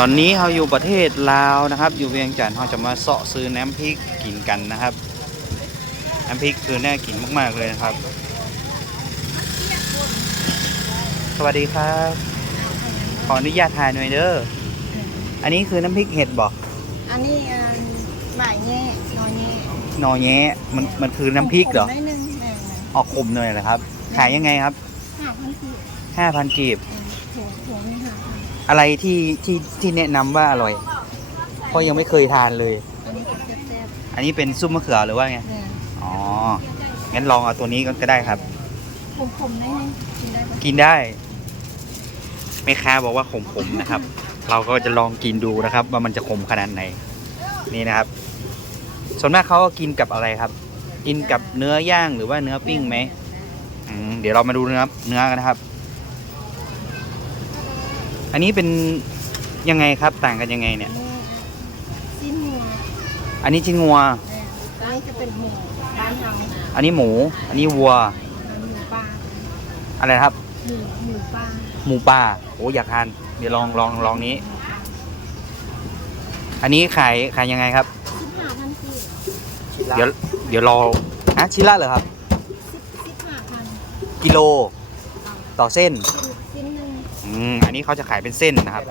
ตอนนี้เราอยู่ประเทศลาวนะครับ อยู่เวียงจันทร์เราจะมาเสาะซื้อน้ำพริกกินกันนะครับ น้ำพริกคือน่ากินมาก ๆ เลยนะครับ สวัสดีครับ ขออนุญาตถ่ายหน่อยเด้อ อันนี้คือน้ำพริกเห็ดบอกอันนี้อ่าหมายแง่นอยแง่นอแงะมันมันคือน้ำพริกเหรอผมได้หนึ่งแม่นะออกขมหน่อยเหรอครับ ขายยังไงครับห้าพันสี่5,000กีบถั่วถั่วนี่ค่ะ อะไรที่ที่ที่แนะนำว่าอร่อย เพราะยังไม่เคยทานเลย อันนี้ก็แซ่บอันนี้เป็นซุปมะเขือหรือว่าไง ๆเนี่ยอ๋อ งั้นลองเอาตัวนี้ก็ได้ครับ ขมๆได้ไหมกินได้ปะกินได้แม่ค้าบอกว่าขมๆนะครับ เราก็จะลองกินดูนะครับ ว่ามันจะขมขนาดไหน นี่นะครับ ส่วนมากเขาก็กินกับอะไรครับ กินกับเนื้อย่างหรือว่าเนื้อปิ้งไหมอืมเดี๋ยวเรามาดูเนื้อเนื้อกันนะครับ อันนี้เป็นยังไงครับต่างกันยังไงเนี่ยอันนี้สิ้นหัวอันนี้ชิ้นงัวเนี่ยอันนี้จะเป็นหมูบ้านเราอันนี้หมู อันนี้วัว หมูปลาอะไรนะครับ หมูหมูปลาหมูป่าโอ้อยากทานเดี๋ยวลองลองลองนี้ อันนี้ขายขายยังไงครับ สิบห้าพันสี่เดี๋ยวเดี๋ยวรออะชิ้นละเหรอครับ สิบสิบห้าพันกิโลต่อเส้นสิ้นหนึ่ง อืมอันนี้เขาจะขายเป็นเส้นนะครับ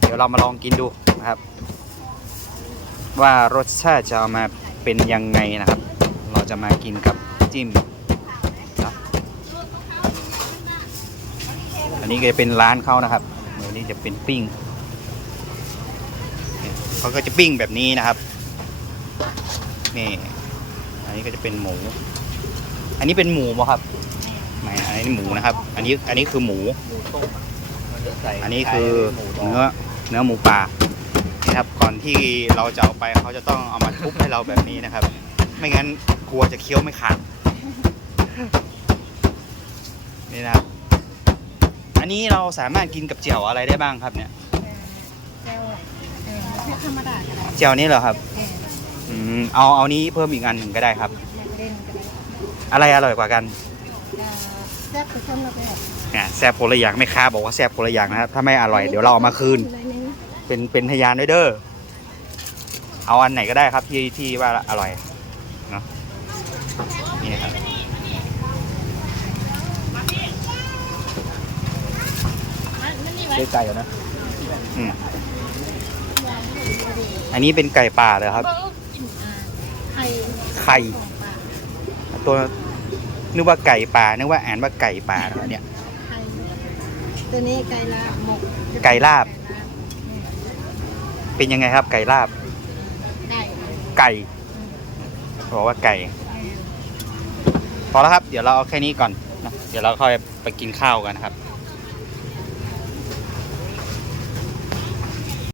เดี๋ยวเรามาลองกินดูนะครับ ว่ารสชาติจะเอามาเป็นยังไงนะครับ เราจะมากินกับจิ้มนะอันนี้ก็จะเป็นร้านเขานะครับอันนี้จะเป็นปิ้งเขาก็จะปิ้งแบบนี้นะครับนี่อันนี้ก็จะเป็นหมู อันนี้เป็นหมูป่ะครับ ไม่อันนี้หมูนะครับ อันนี้อันนี้คือหมูอันนี้คือเนื้อเนื้อหมูป่านี่ครับ ก่อนที่เราจะเอาไปเขาจะต้องเอามาทุบให้เราแบบนี้นะครับ ไม่งั้นกลัวจะเคี้ยวไม่ขาดนี่นะครับ อันนี้เราสามารถกินกับเจียวอะไรได้บ้างครับเนี่ยเจ้าเออแค่ธรรมดาก็ได้เจียวนี้เหรอครับเอออืมเอาเอานี้เพิ่มอีกอันหนึ่งก็ได้ครับอยากเล่นก็ได้อะไรอร่อยกว่ากันเอ่อแซ่บไปคนละแบบเนี่ยแซ่บคนละอย่างไม่ค้าบอกว่าแซ่บคนละอย่างนะครับถ้าไม่อร่อยเดี๋ยวเราเอามาคืนหอยนึงเป็นเป็นพยานด้วยเด้อเอาอันไหนก็ได้ครับที่ที่ว่าอร่อยเนาะนี่นะครับเลืไก่เหรอนะอืมอันนี้เป็นไก่ป่าเลยครับ ไข่ไข่ของปลาตัว นึกว่าไก่ป่านึกว่าอ่านว่าไก่ป่านะครับเนี่ยไข่ตัวนี้ไก่ลาบหมกไก่ลาบเนี่ยเป็นยังไงครับ ไก่ลาบ ไก่ไก่บอกว่าไก่พอแล้วครับ เดี๋ยวเราเอาแค่นี้ก่อนนะเดี๋ยวเราค่อยไปกินข้าวกันนะครับ